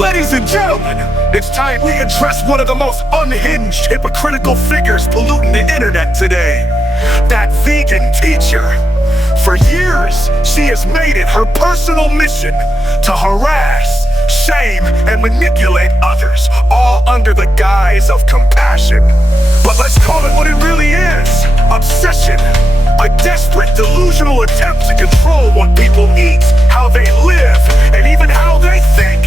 Ladies and gentlemen, it's time we address one of the most unhinged, hypocritical figures polluting the internet today. That vegan teacher. For years, she has made it her personal mission to harass, shame, and manipulate others, all under the guise of compassion. But let's call it what it really is: obsession. A desperate, delusional attempt to control what people eat, how they live, and even how they think.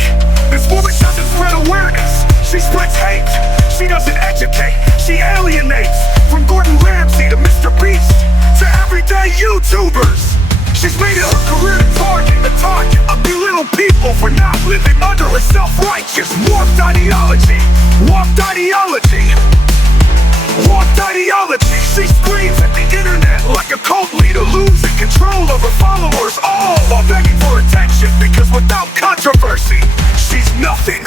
This woman doesn't spread awareness, she spreads hate. She doesn't educate, she alienates. From Gordon Ramsay to MrBeast, to everyday YouTubers. She's made it her career to target, belittle people for not living under a self-righteous, warped ideology. Warped ideology. Warped ideology. She screams at the internet like a cult leader, losing control over followers, all while begging for attention, because without controversy, she's nothing.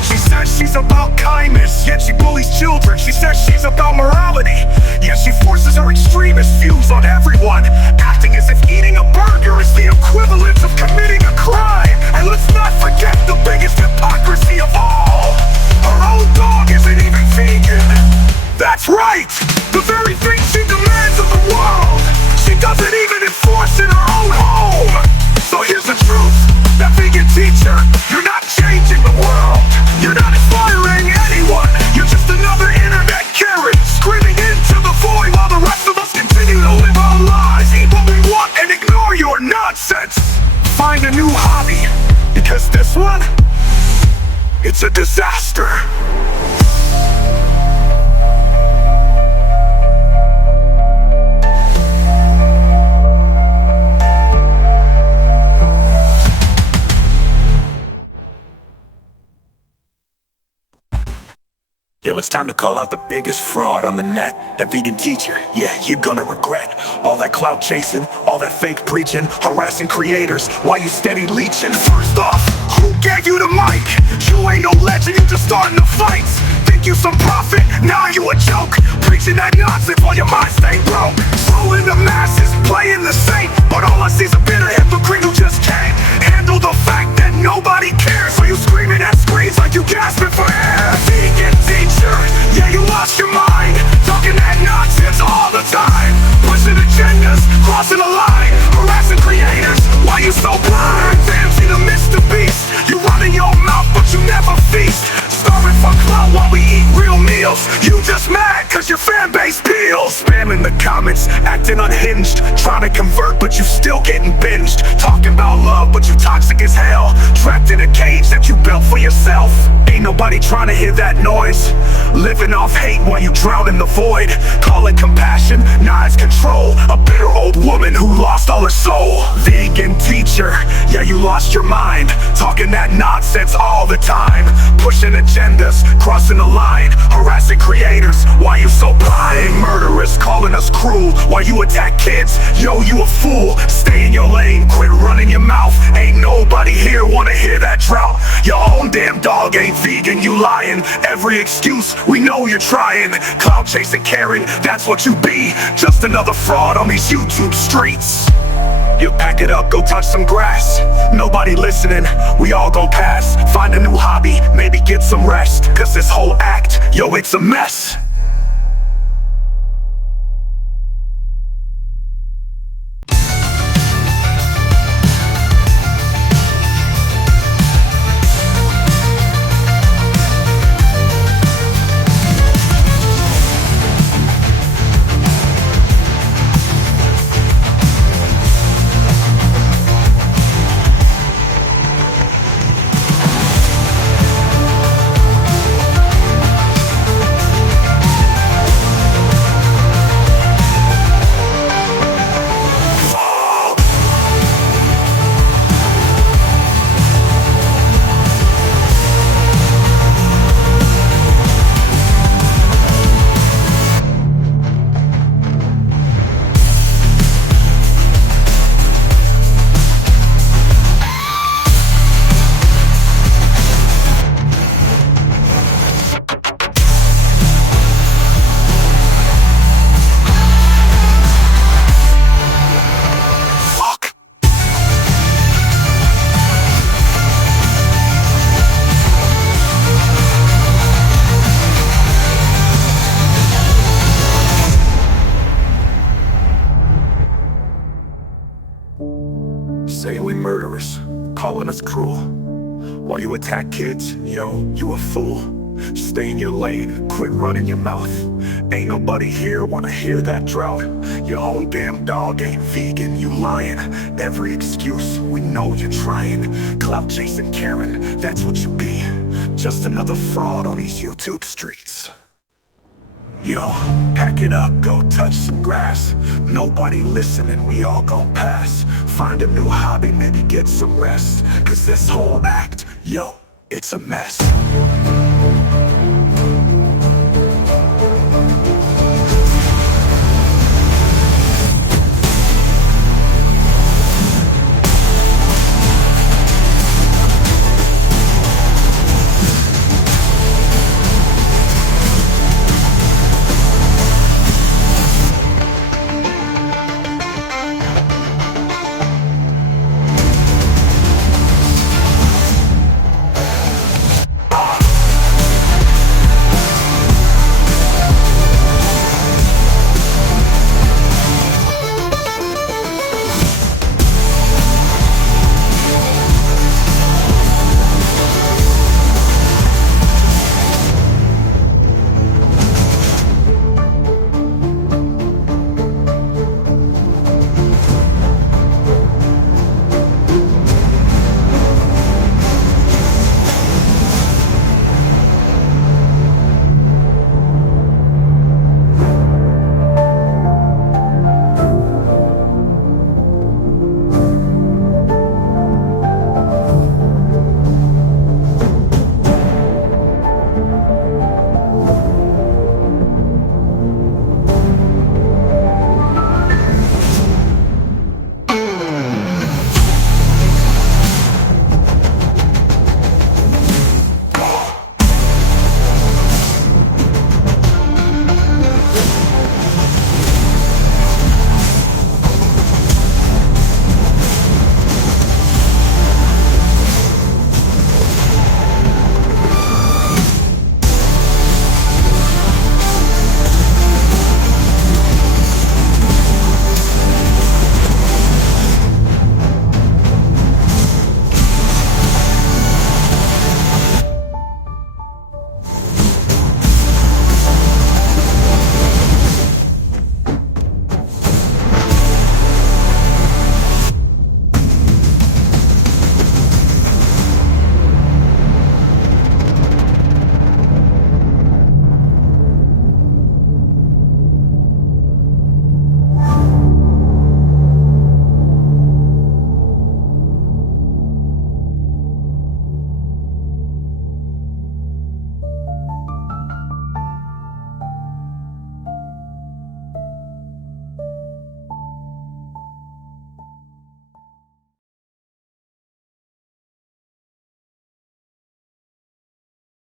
She says she's about kindness, yet she bullies children. She says she's about morality, yet she forces her extremist views on everyone, acting as if eating a burger is the equivalent of committing a crime. And let's not forget the biggest hypocrisy of all: her own dog isn't even vegan. That's right! The very thing she demands of the world, she doesn't even enforce in her own home. So here's the truth: that vegan teacher, you're not changing the world. You're not inspiring anyone. You're just another internet Karen, screaming into the void while the rest of us continue to live our lives, eat what we want, and ignore your nonsense. Find a new hobby, because this one, it's a disaster. Yo, it's time to call out the biggest fraud on the net. That vegan teacher, yeah, you're gonna regret all that clout chasing, all that fake preaching, harassing creators while you steady leeching. First off, who gave you the mic? You ain't no legend, you just starting the fights. Think you some prophet? Nah, you a joke. Preaching that nonsense while your mind stay broke. Fooling the masses, playing the saint, but all I see's a bitter hypocrite who just can't handle the fact that nobody cares. So you screaming at screens like you gasping for air. Vegan teacher, yeah, you lost your mind, talking that nonsense all the time, pushing agendas, crossing the line, harassing creators. Why you so blind? Ramsay to MrBeast, you running your mouth but you never feast, starving for clout while we eat real meals. You just mad cause your fan base peels, spamming the comments, acting unhinged, trying to convert but you still getting binged, talking about love but you toxic as hell, trapped in a cage that you built for yourself. Ain't nobody trying to hear that noise, living off hate while you drown in the void, calling compassion, nah, it's control. A bitter old woman who lost all her soul. Vegan teacher, yeah, you lost your mind, talking that nonsense all the time, pushing agendas, crossing the line, harassing creators. Why you so blind? Murderous, calling us cruel while you attack kids. Yo, you a fool, stay in your lane, quit running your mouth. Ain't nobody here wanna hear that drought. Your own damn dog ain't vegan, you lying. Every excuse, we know you're trying. Cloud chasing Karen, that's what you be, just another fraud on these YouTube streets. You pack it up, go touch some grass. Nobody listening, we all gon' pass. Find a new hobby, maybe get some rest, cause this whole act, yo, it's a mess. saying we murderers, calling us cruel. While you attack kids, yo, you a fool. Stay in your lane, quit running your mouth. Ain't nobody here wanna hear that drought. Your own damn dog ain't vegan, you lying. Every excuse, we know you're trying. Clout chasing Karen, that's what you be. Just another fraud on these YouTube streets. Yo, pack it up, go touch some grass. Nobody listening, we all gon' pass. Find a new hobby, maybe get some rest. Cause this whole act, yo, it's a mess.